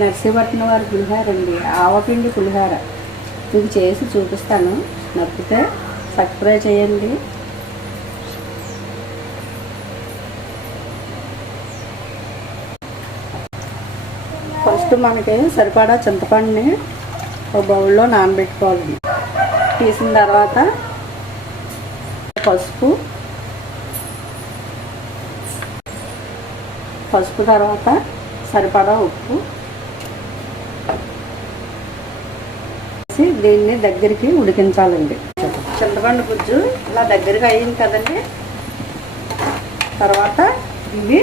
నర్సీపట్నం వారి పులిహార అండి, ఆవపిండి పులిహార. మీకు చేసి చూపిస్తాను, నచ్చితే సబ్స్క్రైబ్ చేయండి. ఫస్ట్ మనకి సరిపడా చింతపండుని ఒక బౌల్లో నానబెట్టుకోవాలి. తీసిన తర్వాత పసుపు తర్వాత సరిపడా ఉప్పు దీన్ని దగ్గరికి ఉడికించాలండి. చింతపండు గుజ్జు ఇలా దగ్గరికి అయింది కదండి. తర్వాత ఇవి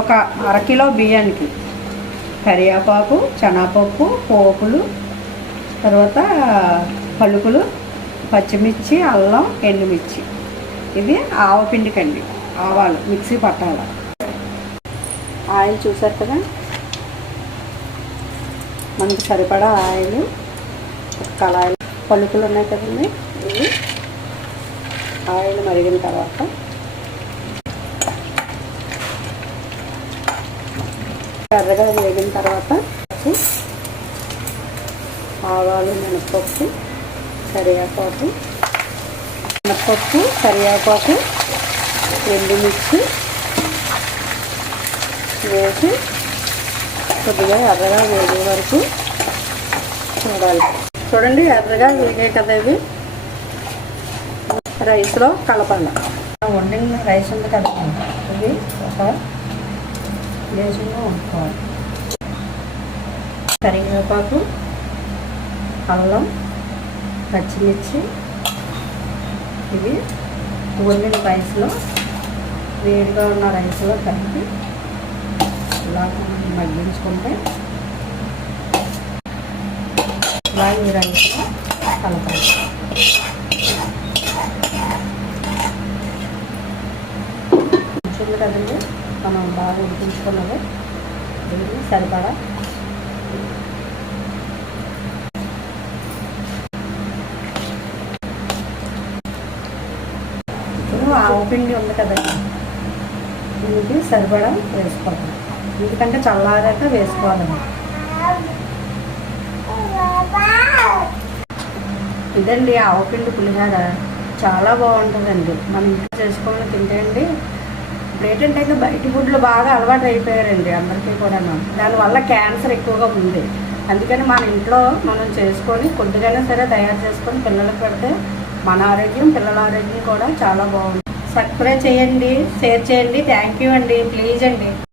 ఒక అరకిలో బియ్యానికి కరివేపాకు, శనగపప్పు, పోపులు, తర్వాత పలుకులు, పచ్చిమిర్చి, అల్లం, ఎండుమిర్చి. ఇది ఆవపిండికండి, ఆవాలు మిక్సీ పట్టాల. ఆయిల్ చూసారు కదా, మనకి సరిపడా ఆయిల్. కళాయిలు పలుకులు ఉన్నాయి కదండి, ఇవి ఆయిల్ మరిగిన తర్వాత ఎర్రగా వేగిన తర్వాత ఆవాలు, మినపప్పు, కరివేపాకు, ఎండుమిర్చి వేసి కొద్దిగా ఎర్రగా వేగే వరకు చూడాలి. చూడండి, ఎర్రగా వేగే కదా ఇవి. రైస్లో కలపాలి. వండిన రైస్ ఉంది కదా, ఇది ఒక ప్లేసులో వండుకోవాలి. కరివేపాకు, అల్లం, పచ్చిమిర్చి ఇవి వండిన రైస్లో, వేడిగా ఉన్న రైస్లో కలిపి ఇలా మగ్గించుకుంటే ఇలా ఈ రైస్లో కలపాలి. చూడండి కదండి, మనం బాగా ఉడికించుకున్నది. దీన్ని సరిపడా ఇప్పుడు ఆవపిండి ఉంది కదండి, దీనికి సరిపడా వేసుకోవాలి. ఎందుకంటే చల్లారాక వేసుకోవాలండి. ఇదండి ఆవపిండి పులిహార, చాలా బాగుంటుందండి. మనం ఇంట్లో చేసుకొని తింటే అండి. ఇప్పుడు ఏంటంటే బయట ఫుడ్లు బాగా అలవాటు అయిపోయారండి అందరికీ కూడా. దానివల్ల క్యాన్సర్ ఎక్కువగా ఉంది. అందుకని మన ఇంట్లో మనం చేసుకొని కొద్దిగానే సరే తయారు చేసుకొని పిల్లలకు పెడితే మన ఆరోగ్యం, పిల్లల ఆరోగ్యం కూడా చాలా బాగుంటుంది. సబ్స్క్రైబ్ చేయండి, షేర్ చేయండి. థ్యాంక్ యూ అండి, ప్లీజ్ అండి.